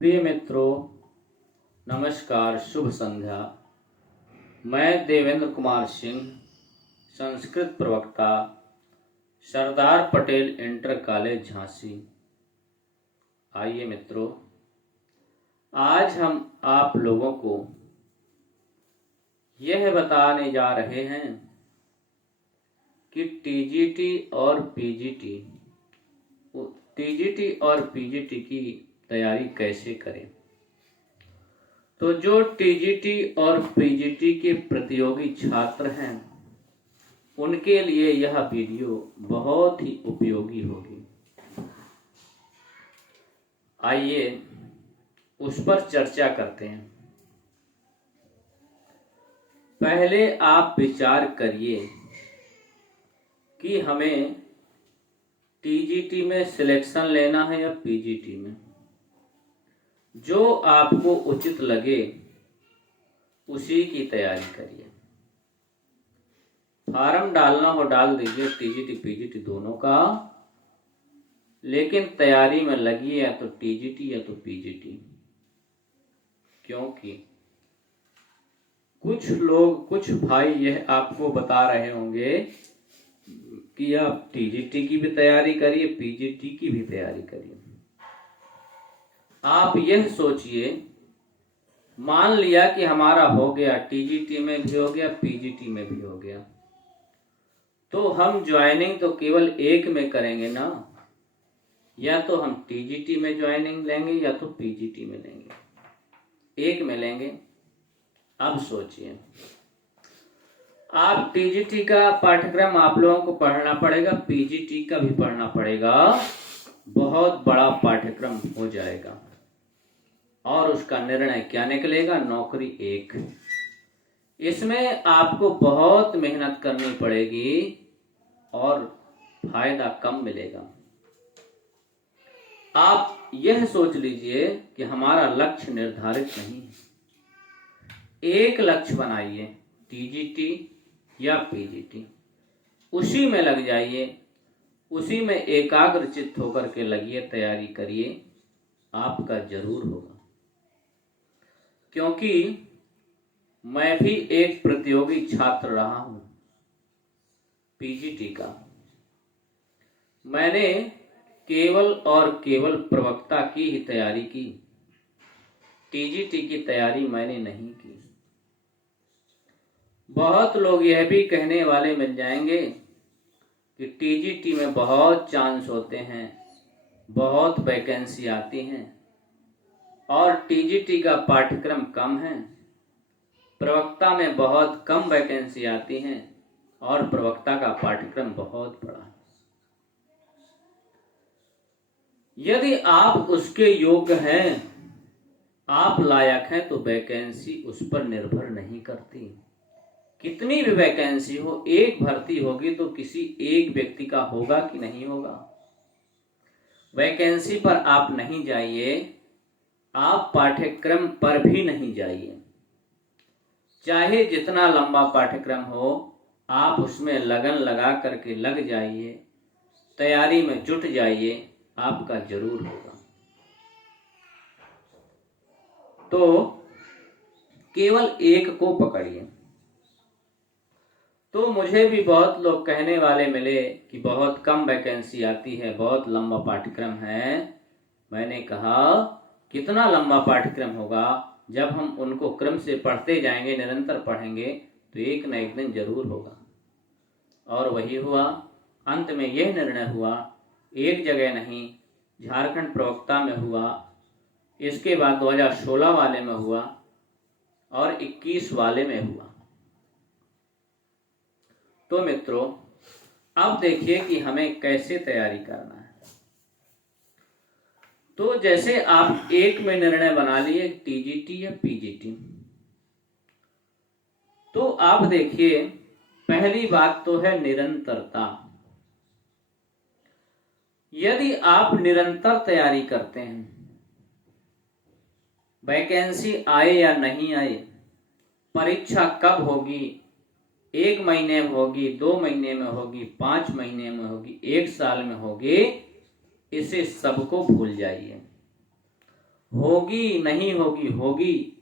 प्रिय मित्रों, नमस्कार, शुभ संध्या। मैं देवेंद्र कुमार सिंह, संस्कृत प्रवक्ता, सरदार पटेल इंटर कॉलेज झांसी। आइए मित्रों, आज हम आप लोगों को यह बताने जा रहे हैं कि टीजीटी और पीजीटी की तैयारी कैसे करें। तो जो टीजीटी और पीजीटी के प्रतियोगी छात्र हैं उनके लिए यह वीडियो बहुत ही उपयोगी होगी। आइए उस पर चर्चा करते हैं। पहले आप विचार करिए कि हमें टीजीटी में सिलेक्शन लेना है या पीजीटी में। जो आपको उचित लगे उसी की तैयारी करिए। फार्म डालना हो डाल दीजिए, टीजीटी पीजीटी दोनों का, लेकिन तैयारी में लगिए या तो टीजीटी या तो पीजीटी। क्योंकि कुछ भाई यह आपको बता रहे होंगे कि आप टीजीटी की भी तैयारी करिए, पीजीटी की भी तैयारी करिए। आप यह सोचिए, मान लिया कि हमारा हो गया, टीजीटी में भी हो गया, पीजीटी में भी हो गया, तो हम ज्वाइनिंग तो केवल एक में करेंगे ना। या तो हम टीजीटी में ज्वाइनिंग लेंगे या तो पीजीटी में लेंगे, एक में लेंगे। अब सोचिए, आप टीजीटी का पाठ्यक्रम आप लोगों को पढ़ना पड़ेगा, पीजीटी का भी पढ़ना पड़ेगा। बहुत बड़ा पाठ्यक्रम हो जाएगा और उसका निर्णय क्या निकलेगा? नौकरी एक। इसमें आपको बहुत मेहनत करनी पड़ेगी और फायदा कम मिलेगा। आप यह सोच लीजिए कि हमारा लक्ष्य निर्धारित नहीं है। एक लक्ष्य बनाइए, टीजीटी या पीजीटी, उसी में लग जाइए, उसी में एकाग्रचित्त होकर के लगिए, तैयारी करिए, आपका जरूर होगा। क्योंकि मैं भी एक प्रतियोगी छात्र रहा हूं पीजीटी का। मैंने केवल और केवल प्रवक्ता की ही तैयारी की, टीजीटी की तैयारी मैंने नहीं की। बहुत लोग यह भी कहने वाले मिल जाएंगे कि टीजीटी में बहुत चांस होते हैं, बहुत वैकेंसी आती हैं और टीजीटी का पाठ्यक्रम कम है, प्रवक्ता में बहुत कम वैकेंसी आती हैं और प्रवक्ता का पाठ्यक्रम बहुत बड़ा है। यदि आप उसके योग्य हैं, आप लायक हैं, तो वैकेंसी उस पर निर्भर नहीं करती। कितनी भी वैकेंसी हो, एक भर्ती होगी तो किसी एक व्यक्ति का होगा कि नहीं होगा। वैकेंसी पर आप नहीं जाइए, आप पाठ्यक्रम पर भी नहीं जाइए। चाहे जितना लंबा पाठ्यक्रम हो, आप उसमें लगन लगा करके लग जाइए, तैयारी में जुट जाइए, आपका जरूर होगा। तो केवल एक को पकड़िए। तो मुझे भी बहुत लोग कहने वाले मिले कि बहुत कम वैकेंसी आती है, बहुत लंबा पाठ्यक्रम है। मैंने कहा, कितना लंबा पाठ्यक्रम होगा? जब हम उनको क्रम से पढ़ते जाएंगे, निरंतर पढ़ेंगे, तो एक न एक दिन जरूर होगा। और वही हुआ। अंत में यह निर्णय हुआ, एक जगह नहीं, झारखंड प्रवक्ता में हुआ, इसके बाद 2016 वाले में हुआ और 21 वाले में हुआ। तो मित्रों, अब देखिए कि हमें कैसे तैयारी करना है। तो जैसे आप एक में निर्णय बना लिए, टीजीटी या पीजीटी, तो आप देखिए, पहली बात तो है निरंतरता। यदि आप निरंतर तैयारी करते हैं, वैकेंसी आए या नहीं आए, परीक्षा कब होगी, 1 महीने में होगी, 2 महीने में होगी, 5 महीने में होगी, 1 साल में होगी, इसे सबको भूल जाइए। होगी नहीं होगी, होगी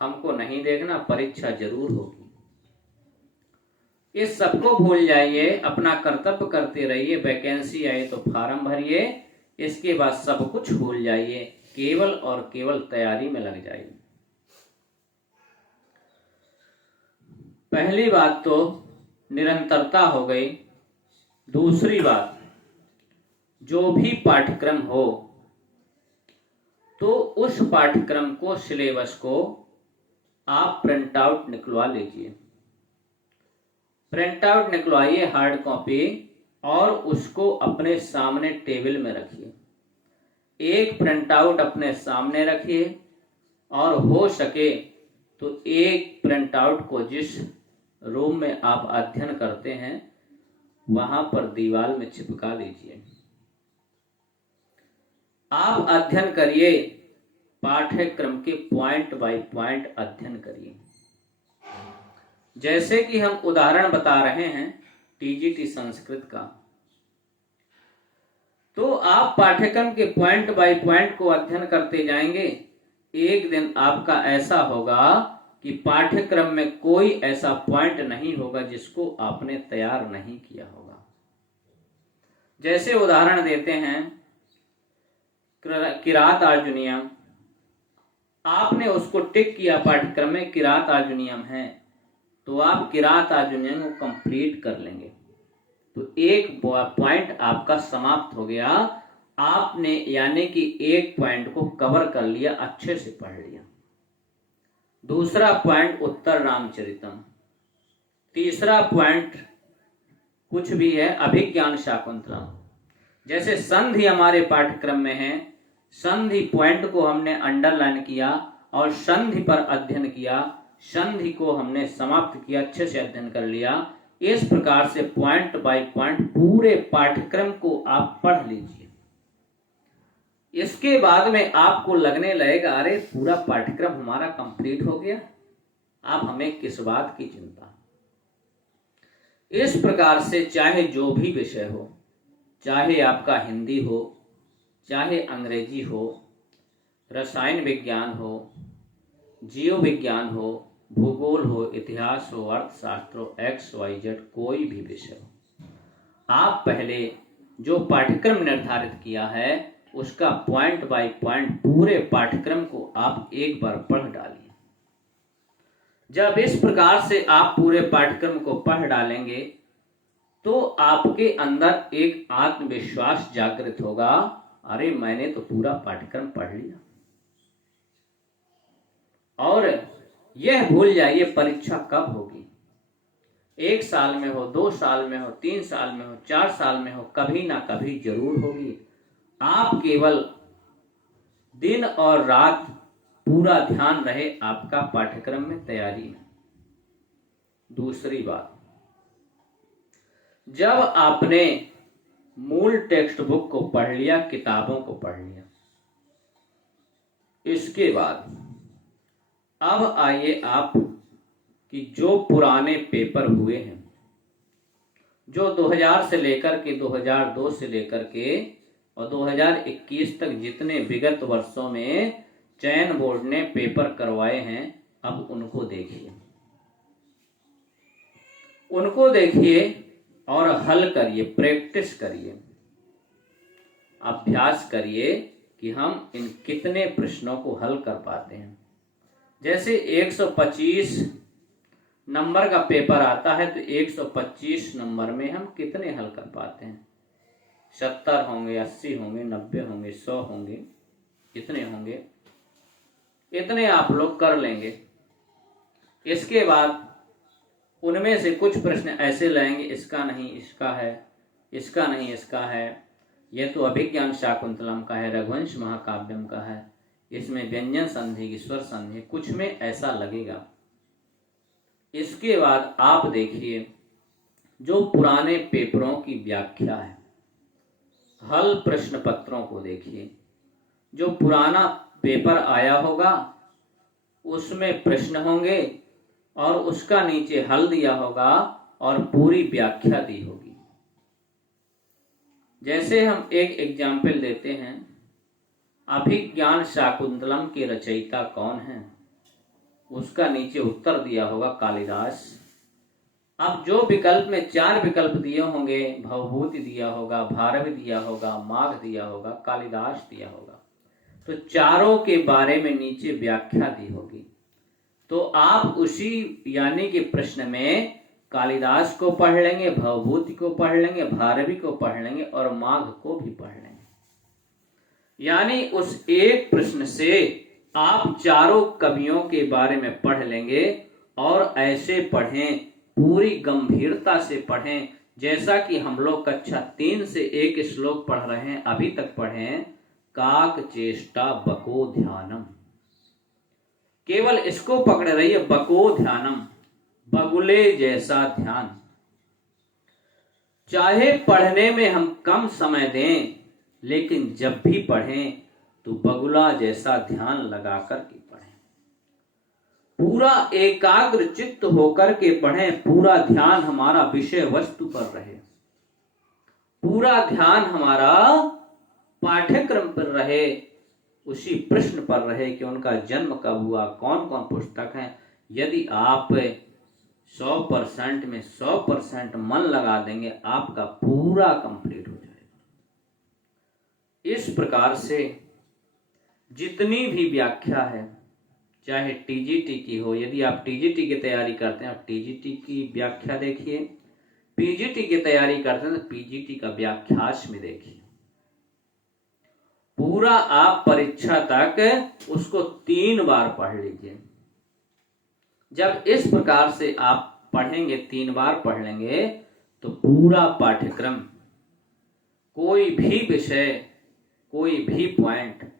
हमको नहीं देखना, परीक्षा जरूर होगी। इस सबको भूल जाइए, अपना कर्तव्य करते रहिए। वैकेंसी आए तो फार्म भरिए, इसके बाद सब कुछ भूल जाइए, केवल और केवल तैयारी में लग जाइए। पहली बात तो निरंतरता हो गई। दूसरी बात, जो भी पाठ्यक्रम हो तो उस पाठ्यक्रम को, सिलेबस को आप प्रिंट आउट निकलवा लीजिए। प्रिंट आउट निकलवाइए हार्ड कॉपी, और उसको अपने सामने टेबल में रखिए। एक प्रिंट आउट अपने सामने रखिए, और हो सके तो एक प्रिंट आउट को जिस रूम में आप अध्ययन करते हैं वहां पर दीवार में चिपका लीजिए। आप अध्ययन करिए, पाठ्यक्रम के पॉइंट बाय पॉइंट अध्ययन करिए। जैसे कि हम उदाहरण बता रहे हैं टीजीटी संस्कृत का, तो आप पाठ्यक्रम के पॉइंट बाय पॉइंट को अध्ययन करते जाएंगे। एक दिन आपका ऐसा होगा कि पाठ्यक्रम में कोई ऐसा पॉइंट नहीं होगा जिसको आपने तैयार नहीं किया होगा। जैसे उदाहरण देते हैं किरात अर्जुनियम, आपने उसको टिक किया, पाठ्यक्रम में किरात अर्जुनियम है, तो आप किरात अर्जुनियम को कंप्लीट कर लेंगे, तो एक पॉइंट आपका समाप्त हो गया। आपने यानी कि एक पॉइंट को कवर कर लिया, अच्छे से पढ़ लिया। दूसरा पॉइंट उत्तर रामचरितम। तीसरा पॉइंट कुछ भी है, अभिज्ञान शाकुंतलम। जैसे संधि हमारे पाठ्यक्रम में है, संधि पॉइंट को हमने अंडरलाइन किया और संधि पर अध्ययन किया, संधि को हमने समाप्त किया, अच्छे से अध्ययन कर लिया। इस प्रकार से पॉइंट बाय पॉइंट पूरे पाठ्यक्रम को आप पढ़ लीजिए। इसके बाद में आपको लगने लगेगा अरे पूरा पाठ्यक्रम हमारा कंप्लीट हो गया, आप हमें किस बात की चिंता। इस प्रकार से चाहे जो भी विषय हो, चाहे आपका हिंदी हो, चाहे अंग्रेजी हो, रसायन विज्ञान हो, जीव विज्ञान हो, भूगोल हो, इतिहास हो, अर्थशास्त्र हो, XYZ कोई भी विषय हो, आप पहले जो पाठ्यक्रम निर्धारित किया है उसका पॉइंट बाय पॉइंट पूरे पाठ्यक्रम को आप एक बार पढ़ डालिए। जब इस प्रकार से आप पूरे पाठ्यक्रम को पढ़ डालेंगे तो आपके अंदर एक आत्मविश्वास जागृत होगा, अरे मैंने तो पूरा पाठ्यक्रम पढ़ लिया। और यह भूल जाइए परीक्षा कब होगी, 1 साल में हो, 2 साल में हो, 3 साल में हो, 4 साल में हो, कभी ना कभी जरूर होगी। आप केवल दिन और रात पूरा ध्यान रहे आपका पाठ्यक्रम में, तैयारी में। दूसरी बात, जब आपने मूल टेक्स्ट बुक को पढ़ लिया, किताबों को पढ़ लिया, इसके बाद अब आइए आप कि जो पुराने पेपर हुए हैं, जो 2000 से लेकर के 2002 से लेकर के और 2021 तक जितने विगत वर्षों में चयन बोर्ड ने पेपर करवाए हैं, अब उनको देखिए, उनको देखिए और हल करिए, प्रैक्टिस करिए, अभ्यास करिए कि हम इन कितने प्रश्नों को हल कर पाते हैं। जैसे 125 नंबर का पेपर आता है तो 125 नंबर में हम कितने हल कर पाते हैं? 70 होंगे, 80 होंगे, 90 होंगे, 100 होंगे, कितने होंगे? इतने आप लोग कर लेंगे। इसके बाद उनमें से कुछ प्रश्न ऐसे लाएंगे, इसका नहीं इसका है, इसका नहीं इसका है, यह तो अभिज्ञान शाकुंतलम का है, रघुवंश महाकाव्यम का है, इसमें व्यंजन संधि की स्वर संधि, कुछ में ऐसा लगेगा। इसके बाद आप देखिए जो पुराने पेपरों की व्याख्या है, हल प्रश्न पत्रों को देखिए। जो पुराना पेपर आया होगा उसमें प्रश्न होंगे और उसका नीचे हल दिया होगा और पूरी व्याख्या दी होगी। जैसे हम एक एग्जाम्पल देते हैं, अभिज्ञान शाकुंतलम के रचयिता कौन है? उसका नीचे उत्तर दिया होगा कालिदास। अब जो विकल्प में 4 विकल्प दिए होंगे, भवभूति दिया होगा, भारवी दिया होगा, माघ दिया होगा, कालिदास दिया होगा, तो चारों के बारे में नीचे व्याख्या दी होगी। तो आप उसी यानी कि प्रश्न में कालिदास को पढ़ लेंगे, भवभूति को पढ़ लेंगे, भारवी को पढ़ लेंगे और माघ को भी पढ़ लेंगे। यानी उस एक प्रश्न से आप चारों कवियों के बारे में पढ़ लेंगे और ऐसे पढ़ें, पूरी गंभीरता से पढ़ें, जैसा कि हम लोग कक्षा 3 से एक श्लोक पढ़ रहे हैं, अभी तक पढ़ें, काक चेष्टा बको ध्यानम। केवल इसको पकड़े रहिए, बको ध्यानम, बगुले जैसा ध्यान। चाहे पढ़ने में हम कम समय दें, लेकिन जब भी पढ़ें तो बगुला जैसा ध्यान लगा कर के पढ़ें, पूरा एकाग्र चित्त होकर के पढ़ें, पूरा ध्यान हमारा विषय वस्तु पर रहे, पूरा ध्यान हमारा पाठ्यक्रम पर रहे, उसी प्रश्न पर रहे कि उनका जन्म कब हुआ, कौन कौन पुस्तक हैं। यदि आप 100% में 100% मन लगा देंगे, आपका पूरा कंप्लीट हो जाएगा। इस प्रकार से जितनी भी व्याख्या है, चाहे टीजीटी की हो, यदि आप टीजीटी की तैयारी करते हैं, आप टीजीटी की व्याख्या देखिए, पीजीटी की तैयारी करते हैं तो पीजीटी का व्याख्यास में देखिए, पूरा आप परीक्षा तक उसको 3 बार पढ़ लीजिए। जब इस प्रकार से आप पढ़ेंगे, 3 बार पढ़ लेंगे, तो पूरा पाठ्यक्रम, कोई भी विषय, कोई भी पॉइंट,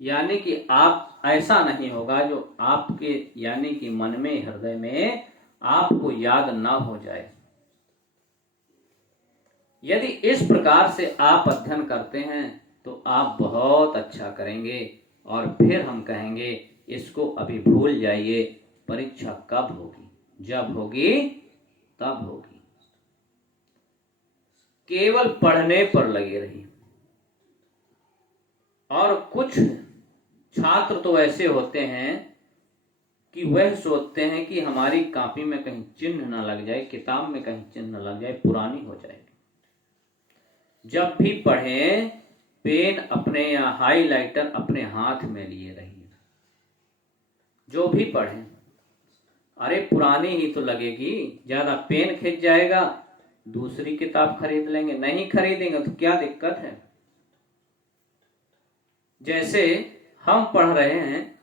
यानी कि आप ऐसा नहीं होगा जो आपके यानी कि मन में, हृदय में आपको याद ना हो जाए। यदि इस प्रकार से आप अध्ययन करते हैं तो आप बहुत अच्छा करेंगे। और फिर हम कहेंगे इसको अभी भूल जाइए, परीक्षा कब होगी, जब होगी तब होगी। केवल पढ़ने पर लगे रहिए। और कुछ छात्र तो ऐसे होते हैं कि वह सोचते हैं कि हमारी कॉपी में कहीं चिन्ह ना लग जाए, किताब में कहीं चिन्ह न लग जाए, पुरानी हो जाएगी। जब भी पढ़ें, पेन अपने या हाइलाइटर अपने हाथ में लिए रहिए। जो भी पढ़ें, अरे पुरानी ही तो लगेगी, ज्यादा पेन खिंच जाएगा, दूसरी किताब खरीद लेंगे, नहीं खरीदेंगे तो क्या दिक्कत है। जैसे हम पढ़ रहे हैं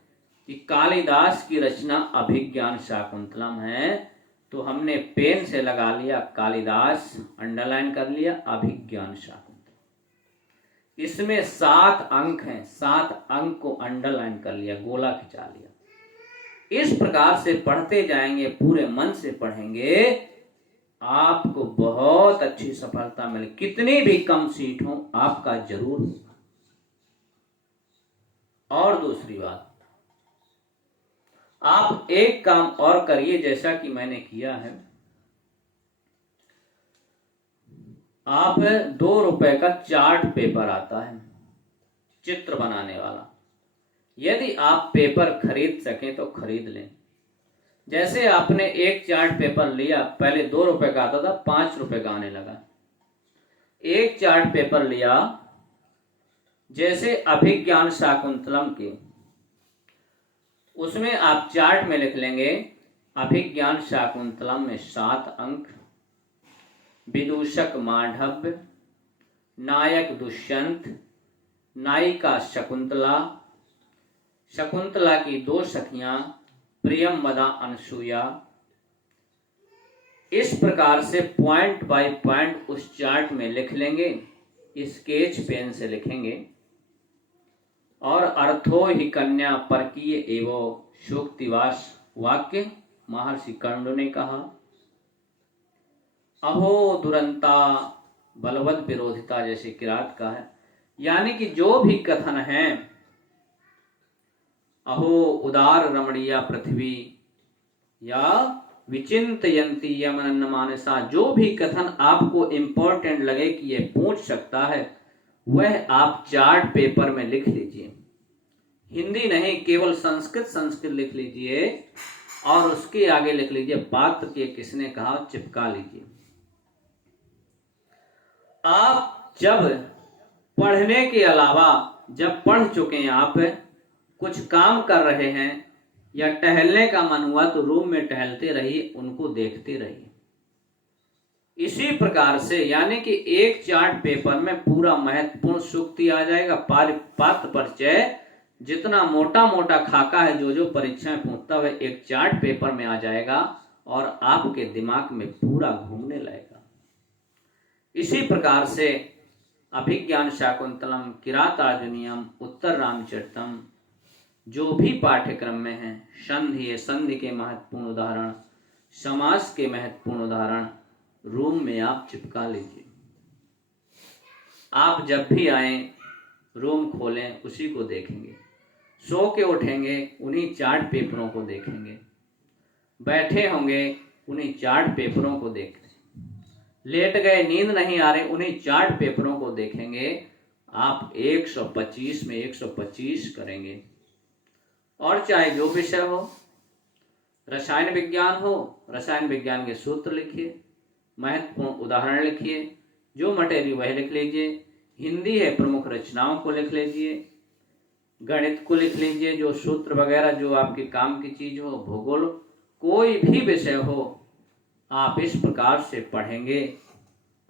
कि कालिदास की रचना अभिज्ञान शाकुंतलम है, तो हमने पेन से लगा लिया कालिदास, अंडरलाइन कर लिया अभिज्ञान शाकुंतलम। इसमें 7 अंक हैं, 7 अंक को अंडरलाइन कर लिया, गोला खिंचा लिया। इस प्रकार से पढ़ते जाएंगे, पूरे मन से पढ़ेंगे, आपको बहुत अच्छी सफलता मिले। कितनी भी कम सीट हो, आपका जरूर होगा। और दूसरी बात, आप एक काम और करिए, जैसा कि मैंने किया है। आप 2 रुपए का चार्ट पेपर आता है, चित्र बनाने वाला। यदि आप पेपर खरीद सकें तो खरीद लें। जैसे आपने एक चार्ट पेपर लिया, पहले 2 रुपए का आता था, 5 रुपए का आने लगा। एक चार्ट पेपर लिया, जैसे अभिज्ञान शाकुंतलम के, उसमें आप चार्ट में लिख लेंगे अभिज्ञान शाकुंतलम में 7 अंक, विदूषक मांडव्य, नायक दुष्यंत, नायिका शकुंतला, शकुंतला की 2 सखियां प्रियंवदा अनसुया। इस प्रकार से पॉइंट बाय पॉइंट उस चार्ट में लिख लेंगे, स्केच पेन से लिखेंगे। और अर्थो ही कन्या परकीय एवं शोक्तिवास वाक्य महर्षि कर्ण ने कहा। अहो दुरंता बलवद विरोधिता, जैसे किरात का है। यानी कि जो भी कथन है, अहो उदार रमणीया पृथ्वी या विचिंतयंती यमन मानसा, जो भी कथन आपको इंपॉर्टेंट लगे कि यह पूछ सकता है, वह आप चार्ट पेपर में लिख लीजिए। हिंदी नहीं, केवल संस्कृत लिख लीजिए और उसके आगे लिख लीजिए पात्र के किसने कहा, चिपका लीजिए। आप जब पढ़ने के अलावा, जब पढ़ चुके हैं, आप कुछ काम कर रहे हैं या टहलने का मन हुआ तो रूम में टहलते रहिए, उनको देखते रहिए। इसी प्रकार से यानी कि एक चार्ट पेपर में पूरा महत्वपूर्ण सूक्ति आ जाएगा। पात्र परिचय जितना मोटा मोटा खाका है, जो जो परीक्षाएं पूछता है, एक चार्ट पेपर में आ जाएगा और आपके दिमाग में पूरा घूमने लगेगा। इसी प्रकार से अभिज्ञान शाकुंतलम, किरातार्जुनीयम, उत्तर रामचरितम जो भी पाठ्यक्रम में है, संधि है, संधि के महत्वपूर्ण उदाहरण, समास के महत्वपूर्ण उदाहरण रूम में आप चिपका लीजिए। आप जब भी आए रूम खोलें, उसी को देखेंगे। सो के उठेंगे, उन्हीं चार्ट पेपरों को देखेंगे। बैठे होंगे, उन्हीं चार्ट पेपरों को देखेंगे। लेट गए, नींद नहीं आ रही, उन्हीं चार्ट पेपरों को देखेंगे। आप 125 में 125 करेंगे। और चाहे जो विषय हो, रसायन विज्ञान हो, रसायन विज्ञान के सूत्र लिखिए, महत्वपूर्ण उदाहरण लिखिए, जो मटेरियल वह लिख लीजिए। हिंदी है, प्रमुख रचनाओं को लिख लीजिए। गणित को लिख लीजिए, जो सूत्र वगैरह जो आपके काम की चीज हो। भूगोल, कोई भी विषय हो, आप इस प्रकार से पढ़ेंगे,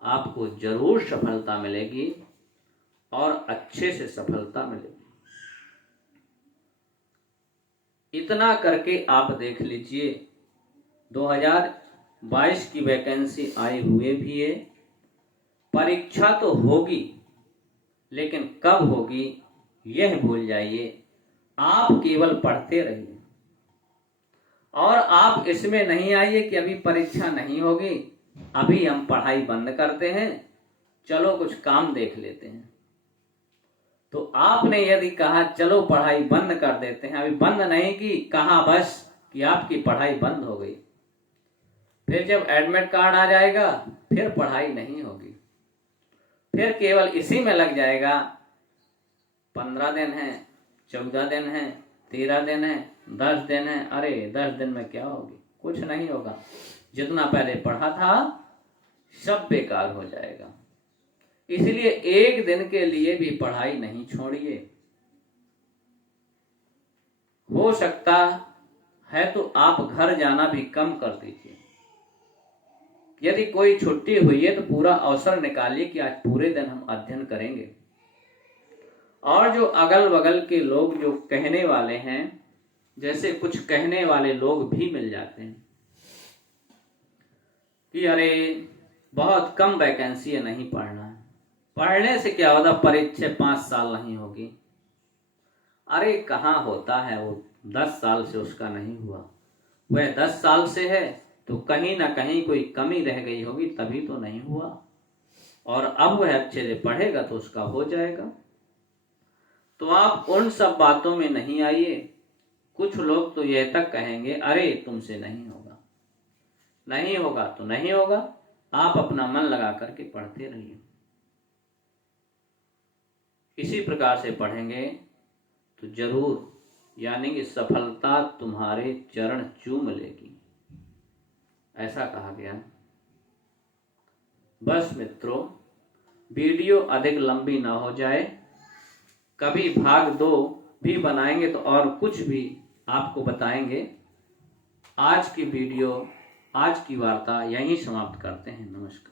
आपको जरूर सफलता मिलेगी और अच्छे से सफलता मिलेगी। इतना करके आप देख लीजिए, 2022 की वैकेंसी आई हुए भी है। परीक्षा तो होगी, लेकिन कब होगी यह भूल जाइए। आप केवल पढ़ते रहिए और आप इसमें नहीं आइए कि अभी परीक्षा नहीं होगी, अभी हम पढ़ाई बंद करते हैं, चलो कुछ काम देख लेते हैं। तो आपने यदि कहा चलो पढ़ाई बंद कर देते हैं, अभी बंद नहीं की, कहा बस कि आपकी पढ़ाई बंद हो गई। फिर जब एडमिट कार्ड आ जाएगा, फिर पढ़ाई नहीं होगी, फिर केवल इसी में लग जाएगा। 15 दिन है, 14 दिन है, 13 दिन है, 10 दिन है। अरे 10 दिन में क्या होगी, कुछ नहीं होगा। जितना पहले पढ़ा था सब बेकार हो जाएगा। इसलिए एक दिन के लिए भी पढ़ाई नहीं छोड़िए। हो सकता है तो आप घर जाना भी कम कर दीजिए। यदि कोई छुट्टी हुई है तो पूरा अवसर निकालिए कि आज पूरे दिन हम अध्ययन करेंगे। और जो अगल बगल के लोग जो कहने वाले हैं, जैसे कुछ कहने वाले लोग भी मिल जाते हैं कि अरे बहुत कम वैकेंसी है, नहीं पढ़ना है। पढ़ने से क्या होता, परीक्षा 5 साल नहीं होगी। अरे कहाँ होता है, वो 10 साल से उसका नहीं हुआ। वह 10 साल से है तो कहीं ना कहीं कोई कमी रह गई होगी, तभी तो नहीं हुआ। और अब वह अच्छे से पढ़ेगा तो उसका हो जाएगा। तो आप उन सब बातों में नहीं आइए। कुछ लोग तो यह तक कहेंगे अरे तुमसे नहीं होगा, नहीं होगा तो नहीं होगा। आप अपना मन लगा करके पढ़ते रहिए। इसी प्रकार से पढ़ेंगे तो जरूर, यानी कि सफलता तुम्हारे चरण चूम लेगी, ऐसा कहा गया। बस मित्रों, वीडियो अधिक लंबी ना हो जाए, कभी भाग 2 भी बनाएंगे तो और कुछ भी आपको बताएंगे। आज की वीडियो, आज की वार्ता यहीं समाप्त करते हैं। नमस्कार।